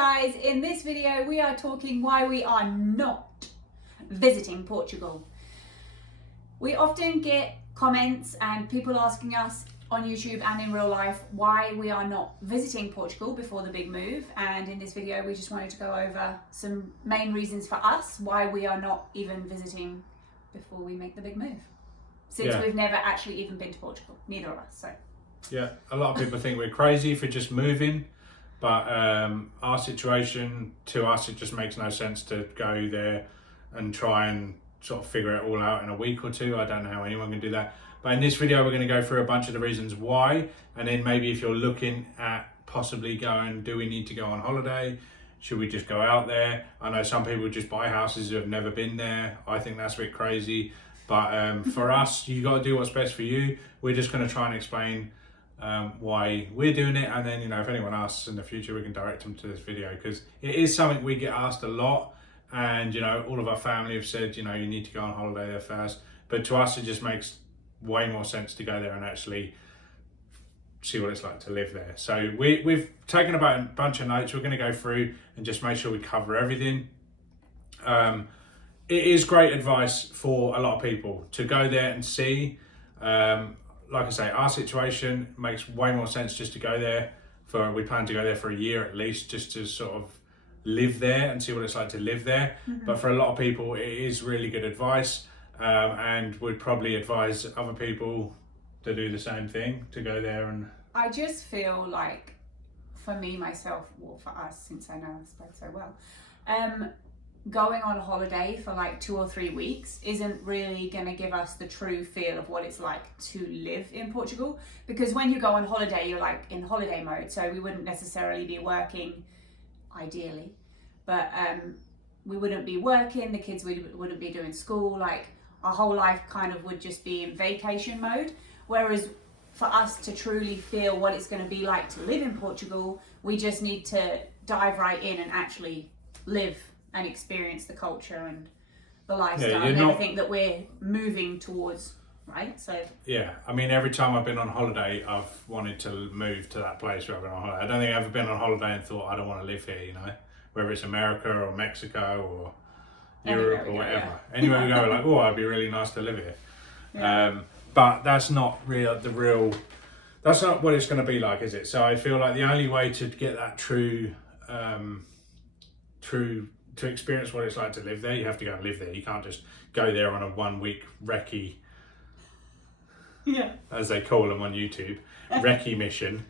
guys, in this video we are talking why we are not visiting Portugal. We often get comments and people asking us on YouTube and in real life why we are not visiting Portugal before the big move, and in this video we just wanted to go over some main reasons for us why we are not even visiting before we make the big move, since we've never actually even been to Portugal, neither of us. So yeah, a lot of people think we're crazy for just moving, but our situation, to us, it just makes no sense to go there and try and sort of figure it all out in a week or two. I don't know how anyone can do that. But in this video, we're going to go through a bunch of the reasons why, and then maybe if you're looking at possibly going, do we need to go on holiday? Should we just go out there? I know some people just buy houses who have never been there. I think that's a bit crazy. But for us, you got to do what's best for you. We're just going to try and explain why we're doing it, and then, you know, if anyone asks in the future, we can direct them to this video, because it is something we get asked a lot. And, you know, all of our family have said, you know, you need to go on holiday there first. But to us, it just makes way more sense to go there and actually see what it's like to live there. So we've taken about a bunch of notes. We're going to go through and just make sure we cover everything. It is great advice for a lot of people to go there and see. Like I say, our situation makes way more sense just to go there we plan to go there for a year at least, just to sort of live there and see what it's like to live there. But for a lot of people, it is really good advice. And would probably advise other people to do the same thing, to go there. And I just feel like, for me, myself, well, for us, since I know us both so well, going on a holiday for like 2 or 3 weeks isn't really going to give us the true feel of what it's like to live in Portugal. Because when you go on holiday, you're like in holiday mode, so we wouldn't necessarily be working, ideally, but we wouldn't be working, the kids wouldn't be doing school, like our whole life kind of would just be in vacation mode. Whereas for us to truly feel what it's going to be like to live in Portugal, we just need to dive right in and actually live and experience the culture and the lifestyle and everything that we're moving towards, right? So yeah, I mean, every time I've been on holiday, I've wanted to move to that place where I've been on holiday. I don't think I've ever been on holiday and thought, I don't want to live here, you know, whether it's America or Mexico or Europe or whatever. Yeah. Anywhere we go, we're like, oh, it'd be really nice to live here. Yeah. But that's not that's not what it's going to be like, is it? So I feel like the only way to get that to experience what it's like to live there, you have to go and live there. You can't just go there on a 1 week recce, as they call them on YouTube, recce mission.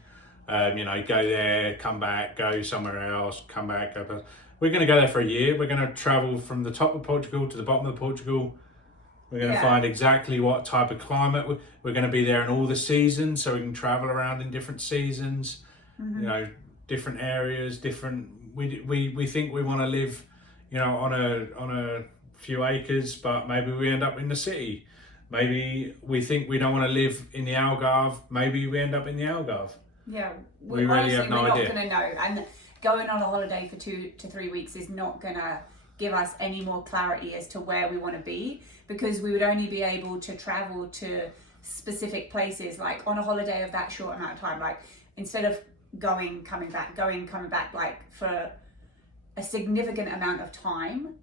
You know, go there, come back, go somewhere else, come back, go back. We're going to go there for a year. We're going to travel from the top of Portugal to the bottom of Portugal. We're going to find exactly what type of climate. We're going to be there in all the seasons, so we can travel around in different seasons. You know, different areas, different. We think we want to live, you know, on a few acres, but maybe we end up in the city. Maybe we think we don't want to live in the Algarve. Maybe we end up in the Algarve. Yeah, we really have no idea. We're not going to know. And going on a holiday for 2 to 3 weeks is not going to give us any more clarity as to where we want to be, because we would only be able to travel to specific places, like on a holiday of that short amount of time. Like, instead of coming back, like for a significant amount of time,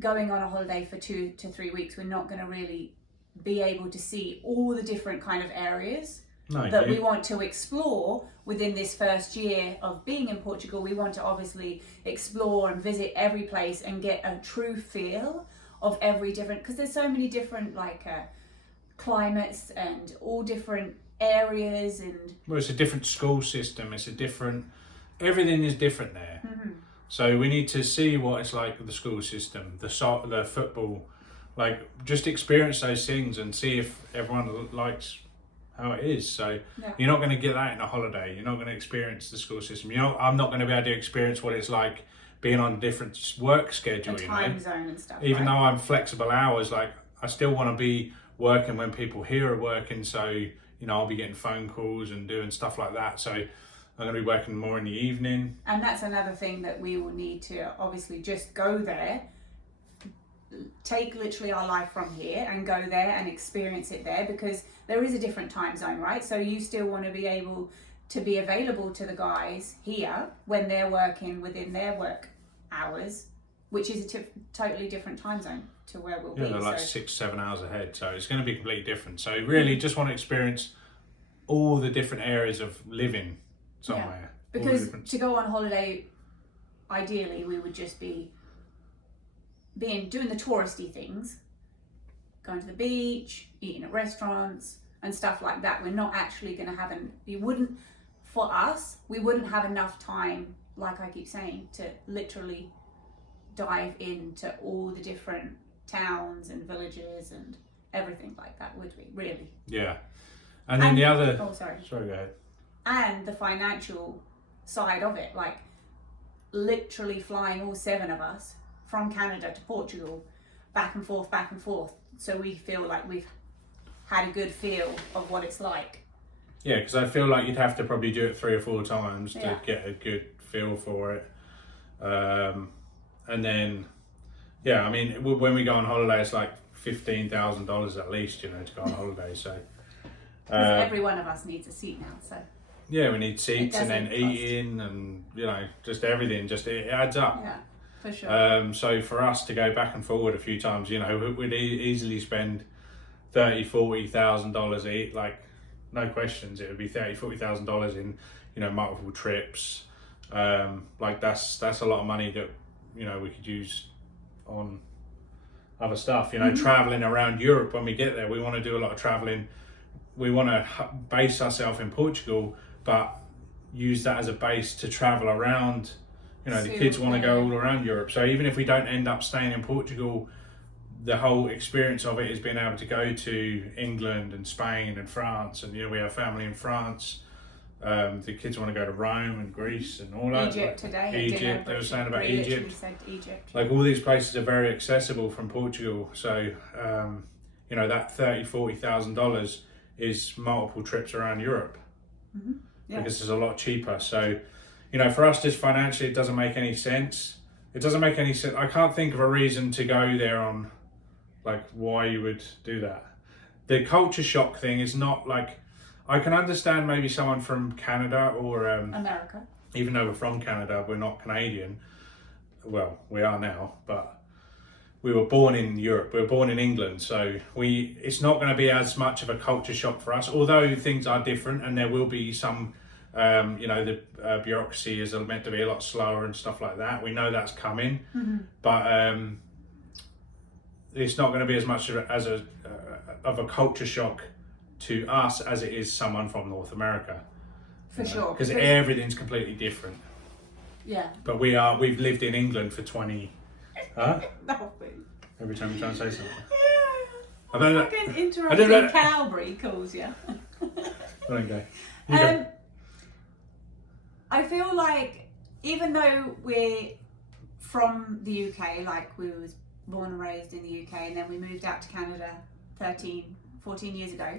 going on a holiday for 2 to 3 weeks, we're not going to really be able to see all the different kind of areas that we want to explore within this first year of being in Portugal. We want to obviously explore and visit every place and get a true feel of every different, because there's so many different like climates and all different areas. And well, it's a different school system, everything is different there. So we need to see what it's like with the school system, the football, like just experience those things and see if everyone likes how it is. So you're not going to get that in a holiday. You're not going to experience the school system. You know, I'm not going to be able to experience what it's like being on a different work schedule, time zone and stuff. Even though I'm flexible hours, like I still want to be working when people here are working. So, you know, I'll be getting phone calls and doing stuff like that. So I'm going to be working more in the evening. And that's another thing that we will need to obviously just go there, take literally our life from here and go there and experience it there, because there is a different time zone, right? So you still want to be able to be available to the guys here when they're working within their work hours, which is a totally different time zone to where we'll be. Yeah, they're like 6-7 hours ahead, so it's going to be completely different. So really just want to experience all the different areas of living somewhere. Yeah. Because to go on holiday, ideally we would just be doing the touristy things, going to the beach, eating at restaurants and stuff like that. We're not actually going to have we wouldn't have enough time, like I keep saying, to literally dive into all the different towns and villages and everything like that, would we? Really? Yeah. And then the other... Oh, sorry. Sorry, go ahead. And the financial side of it, like literally flying all 7 of us from Canada to Portugal, back and forth, so we feel like we've had a good feel of what it's like. Yeah, because I feel like you'd have to probably do it 3 or 4 times to Yeah. get a good feel for it. And then, yeah, I mean, when we go on holiday, it's like $15,000 at least, you know, to go on holiday. So every one of us needs a seat now, so yeah, we need seats and then doesn't cost. eating and, you know, just everything. Just it adds up. yeah, for sure. So for us to go back and forward a few times, you know, we'd easily spend $30,000-$40,000 each, like. No questions, it would be $30,000-$40,000 in, you know, multiple trips. Like that's a lot of money that, you know, we could use on other stuff. You know, traveling around Europe when we get there, we want to do a lot of traveling. We want to base ourselves in Portugal, but use that as a base to travel around. You know, the kids want to go all around Europe. So even if we don't end up staying in Portugal, the whole experience of it is being able to go to England and Spain and France, and you know we have family in France. The kids want to go to Rome and Greece and all that. Egypt today. Egypt, they were saying about Egypt. Said Egypt. Like all these places are very accessible from Portugal. So you know that $30,000-$40,000 is multiple trips around Europe because it's a lot cheaper. So you know for us, just financially, it doesn't make any sense. It doesn't make any sense. I can't think of a reason to go there on. Like why you would do that. The culture shock thing is not like, I can understand maybe someone from Canada or America. Even though we're from Canada, we're not Canadian. Well, we are now, but we were born in Europe. We were born in England, so it's not going to be as much of a culture shock for us. Although things are different, and there will be some. You know, the bureaucracy is meant to be a lot slower and stuff like that. We know that's coming, but. It's not going to be as much of a culture shock to us as it is someone from North America. For sure. Because everything's completely different. Yeah. But we've lived in England for 20... Huh? No. Every time you try and say something. Yeah. I don't know. Fucking interrupting Calvary calls you. Don't go. You go. I feel like even though we're from the UK, like we was born and raised in the UK and then we moved out to Canada 14 years ago,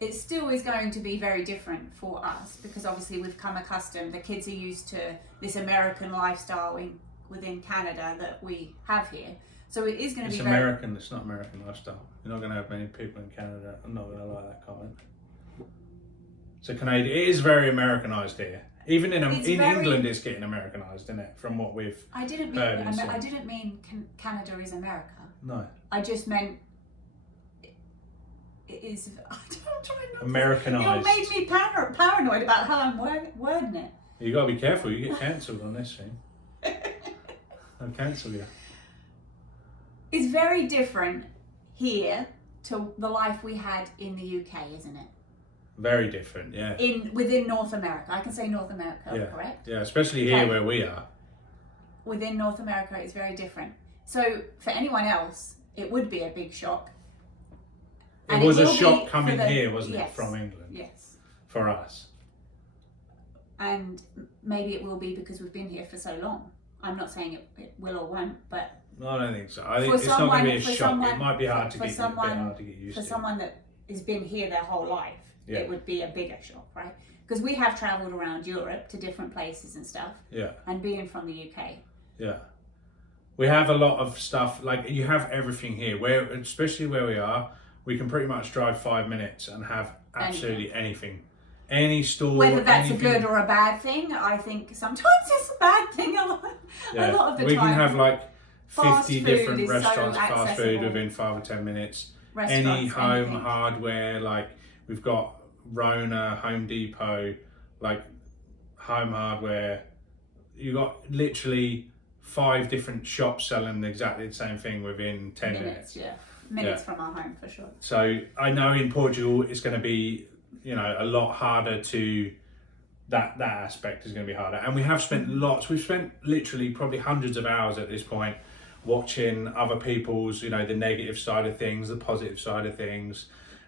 it still is going to be very different for us because obviously we've come accustomed, the kids are used to this American lifestyle within Canada that we have here. So it is going to be American, it's not American lifestyle. You're not going to have many people in Canada. I'm not going to like that comment. So Canadian, it is very Americanized here. Even in England, it's getting Americanized, isn't it? From what we've I didn't mean Canada is America. No. I just meant it is. I'm trying not Americanized. You made me paranoid about how I'm wording it. You got to be careful. You get cancelled on this thing. I'll cancel you. It's very different here to the life we had in the UK, isn't it? Very different, yeah. Within North America, I can say North America, correct? Yeah, especially here where we are. Within North America, it's very different. So for anyone else, it would be a big shock. It was a shock coming here, wasn't it, from England? Yes. For us. And maybe it will be because we've been here for so long. I'm not saying it will or won't, but no, I don't think so. I think it's not going to be a shock. It might be hard to get used to. For someone that has been here their whole life, it would be a bigger shock, right? Because we have travelled around Europe to different places and stuff. Yeah. And being from the UK. Yeah. We have a lot of stuff, like you have everything here, especially where we are, we can pretty much drive 5 minutes and have absolutely anything. any store. Whether that's anything. a good or a bad thing, I think sometimes it's a bad thing. A lot of the we time. can have like 50 Fast food different is so restaurants, fast food accessible. within 5 or 10 minutes. Restaurants, Any home anything. hardware, like we've got Rona, Home Depot, like home hardware. You got literally 5 different shops selling exactly the same thing within 10 minutes. Yeah, minutes from our home for sure. So I know in Portugal it's going to be, you know, a lot harder to. That aspect is going to be harder, and we have spent lots. We've spent literally probably hundreds of hours at this point watching other people's, you know, the negative side of things, the positive side of things,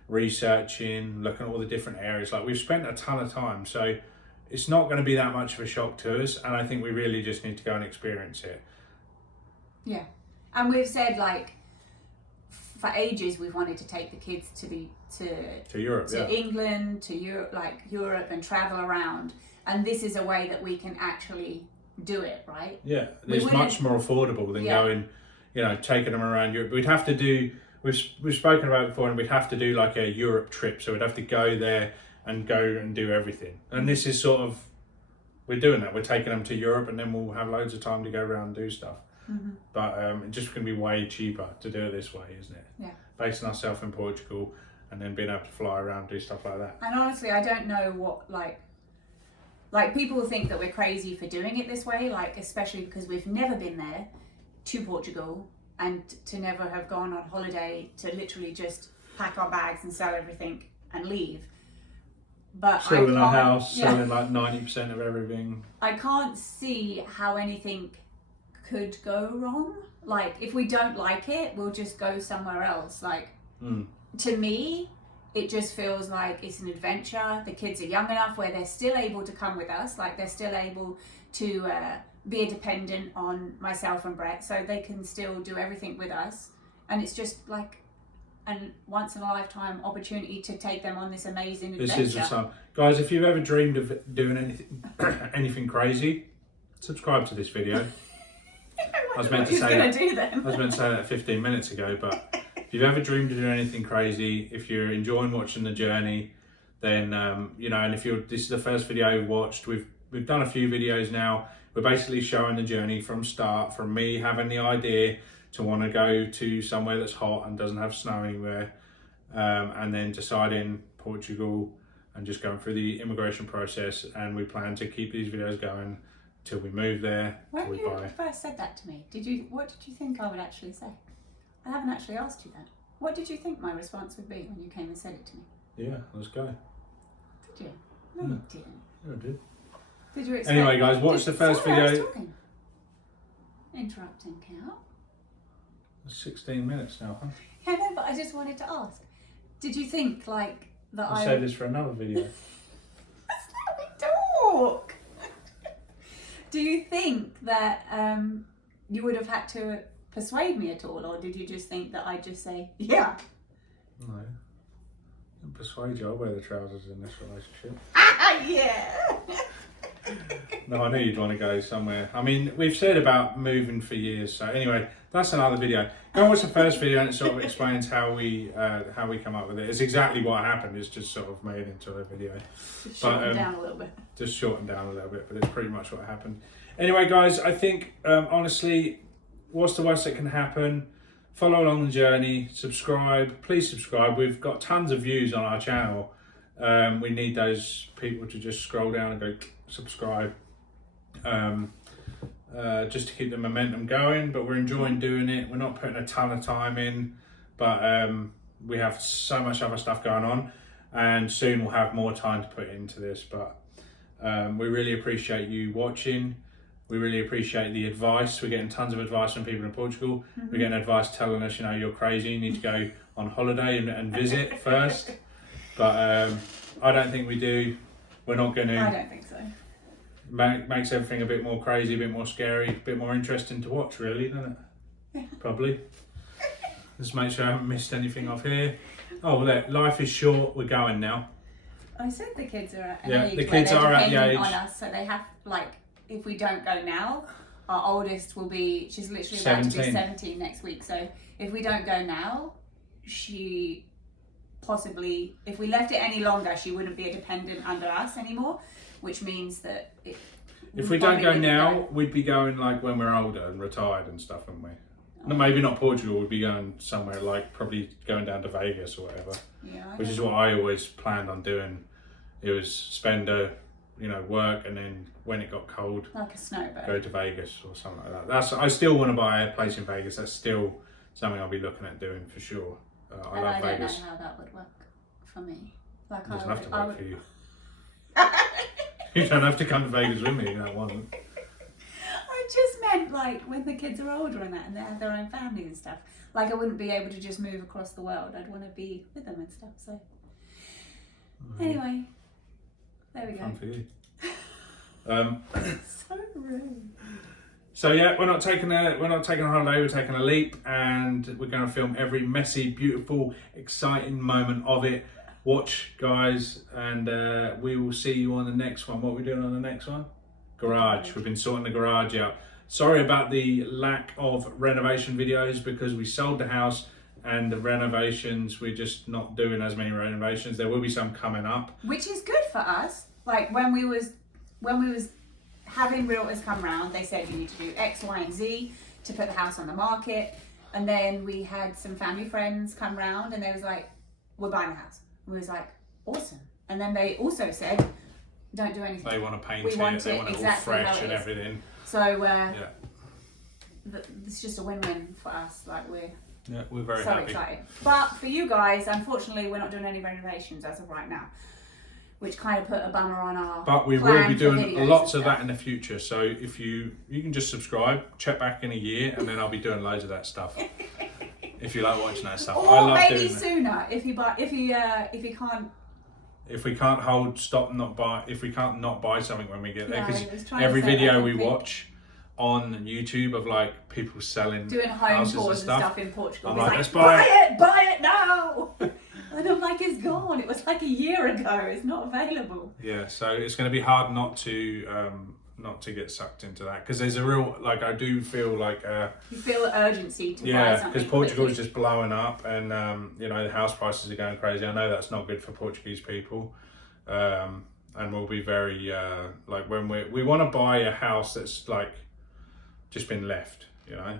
researching, looking at all the different areas. Like we've spent a ton of time, so it's not going to be that much of a shock to us. And I think we really just need to go and experience it. Yeah, and we've said like for ages we've wanted to take the kids to Europe, to England, to Europe, and travel around. And this is a way that we can actually do it, right? Yeah, it's much more affordable than going, you know, taking them around Europe. We'd have to do. We've spoken about it before, and we'd have to do like a Europe trip. So we'd have to go there and do everything. And this is sort of, we're doing that. We're taking them to Europe, and then we'll have loads of time to go around and do stuff. Mm-hmm. But it's just going to be way cheaper to do it this way, isn't it? Yeah. Basing ourselves in Portugal and then being able to fly around, do stuff like that. And honestly, I don't know what like people think that we're crazy for doing it this way, like especially because we've never been there to Portugal and to never have gone on holiday, to literally just pack our bags and sell everything and leave. But selling our house, selling like 90% of everything. I can't see how anything could go wrong. Like if we don't like it, we'll just go somewhere else. Like to me, it just feels like it's an adventure. The kids are young enough where they're still able to come with us. Like they're still able to be a dependent on myself and Brett, so they can still do everything with us. And it's just like a once in a lifetime opportunity to take them on this amazing adventure. This is the time. Guys, if you've ever dreamed of doing anything crazy, subscribe to this video. I was meant to say that 15 minutes ago, but if you've ever dreamed of doing anything crazy, if you're enjoying watching the journey, then you know, and if this is the first video you've watched, we've done a few videos now. We're basically showing the journey from start, from me having the idea to want to go to somewhere that's hot and doesn't have snow anywhere, and then deciding Portugal and just going through the immigration process. And we plan to keep these videos going till we move there. When you first said that to me, what did you think I would actually say? I haven't actually asked you that. What did you think my response would be when you came and said it to me? Yeah, let's go. Did you? No, you didn't. Yeah, I did. Did you expect? Anyway, guys, watch the first video. I was talking. Interrupting, Cal. 16 minutes now, huh? Yeah, no, but I just wanted to ask. Did you think like that I'll save this for another video. That's how we talk. Do you think that you would have had to persuade me at all, or did you just think that I'd just say, yeah? No. I'll persuade you, I'll wear the trousers in this relationship. Yeah. No, I knew you'd want to go somewhere. I mean, we've said about moving for years, so anyway, that's another video. Go and watch the first video, and it sort of explains how we come up with it. It's exactly what happened, it's just sort of made into a video. Just shortened down a little bit. Just shortened down a little bit, but it's pretty much what happened. Anyway, guys, I think, honestly, what's the worst that can happen? Follow along the journey, subscribe, please subscribe. We've got tons of views on our channel. We need those people to just scroll down and go subscribe, just to keep the momentum going. But we're enjoying doing it. We're not putting a ton of time in, but we have so much other stuff going on, and soon we'll have more time to put into this. But we really appreciate you watching. We really appreciate the advice. We're getting tons of advice from people in Portugal. We're getting advice telling us, you know, you're crazy, you need to go on holiday and visit first. But I don't think we do. We're not going to. I don't think so. Makes everything a bit more crazy, a bit more scary, a bit more interesting to watch, really, doesn't it? Yeah. Probably. Just make sure I haven't missed anything off here. Oh, look, life is short. We're going now. I said the kids are at an age the kids where are they're at the dependent age. on us, so they have, like, if we don't go now, our oldest will be, she's literally about to be 17 next week. So if we don't go now, she possibly, if we left it any longer, she wouldn't be a dependent under us anymore, which means that if we don't go now, we'd be going like when we're older and retired and stuff, wouldn't we? No, maybe not Portugal. We'd be going somewhere like probably going down to Vegas or whatever. Yeah, which is what I always planned on doing. It was spend work, and then when it got cold, like a snowboard, go to Vegas or something like that. I still want to buy a place in Vegas. That's still something I'll be looking at doing for sure. I love Vegas. I don't know how that would work for me. Like, it doesn't have to work for you. You don't have to come to Vegas with me. That one. I just meant like when the kids are older and that, and they have their own family and stuff. Like, I wouldn't be able to just move across the world. I'd want to be with them and stuff. So anyway, there we go. Fun for you. So rude. So yeah, we're not taking a holiday. We're taking a leap, and we're going to film every messy, beautiful, exciting moment of it. Watch, guys, and we will see you on the next one. What are we doing on the next one? Garage. We've been sorting the garage out. Sorry about the lack of renovation videos, because we sold the house and the renovations, we're just not doing as many renovations. There will be some coming up, which is good for us. Like when we was having realtors come round, they said you need to do X, Y, and Z to put the house on the market. And then we had some family friends come round, and they was like, we're buying the house. And we was like, awesome. And then they also said, don't do anything. They want to paint we it, want they want it exactly all fresh and everything. So it's just a win-win for us. Like, we're very so happy. excited. But for you guys, unfortunately, we're not doing any renovations as of right now, which kind of put a bummer on our. But we will be doing lots of that in the future. So if you can just subscribe, check back in a year, and then I'll be doing loads of that stuff. If you like watching that stuff, or I love maybe doing sooner if you can't. If we can't if we can't not buy something when we get there, because No, every video we watch on YouTube of like people selling doing home houses tours and stuff in Portugal, I'm it's like, like, let's buy it now. And I'm like, it's gone. It was like a year ago. It's not available. Yeah, so it's going to be hard not to get sucked into that, because there's a real, like, I do feel like you feel the urgency to buy something. because Portugal is just blowing up, and the house prices are going crazy. I know that's not good for Portuguese people, and we'll be very like, when we want to buy a house that's like just been left.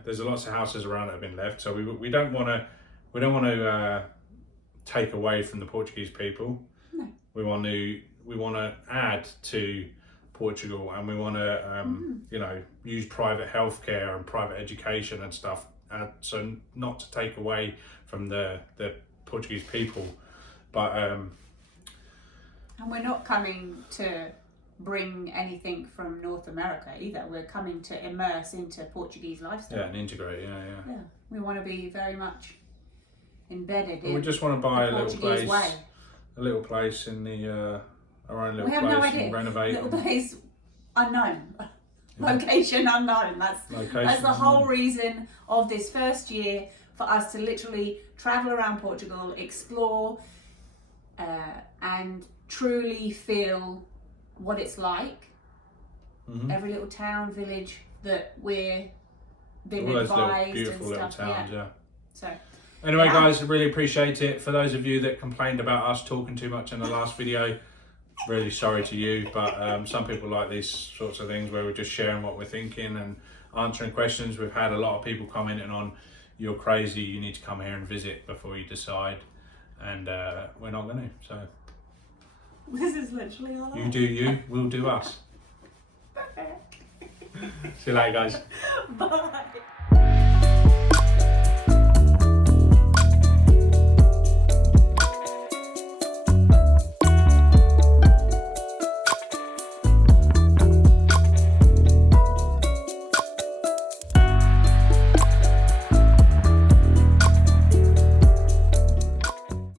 There's lots of houses around that have been left, so we don't want to take away from the Portuguese people. No. We want to add to Portugal, and we want to use private healthcare and private education and stuff, so not to take away from the Portuguese people, but and we're not coming to bring anything from North America either. We're coming to immerse into Portuguese lifestyle. and integrate. Yeah. We want to be very much embedded in. We just want to buy a little Portuguese place, way. a little place in the our own little We have place no and idea. renovate. Little place unknown. Location unknown. That's the whole reason of this first year, for us to literally travel around Portugal, explore, and truly feel what it's like. Every little town, village that we're being all those little advised beautiful and little stuff. towns, yeah. So Anyway, guys, I really appreciate it. For those of you that complained about us talking too much in the last video, really sorry to you, but some people like these sorts of things where we're just sharing what we're thinking and answering questions. We've had a lot of people commenting on, you're crazy, you need to come here and visit before you decide, and we're not going to. So this is literally all. You do you, we'll do us. Perfect. See you later, guys. Bye.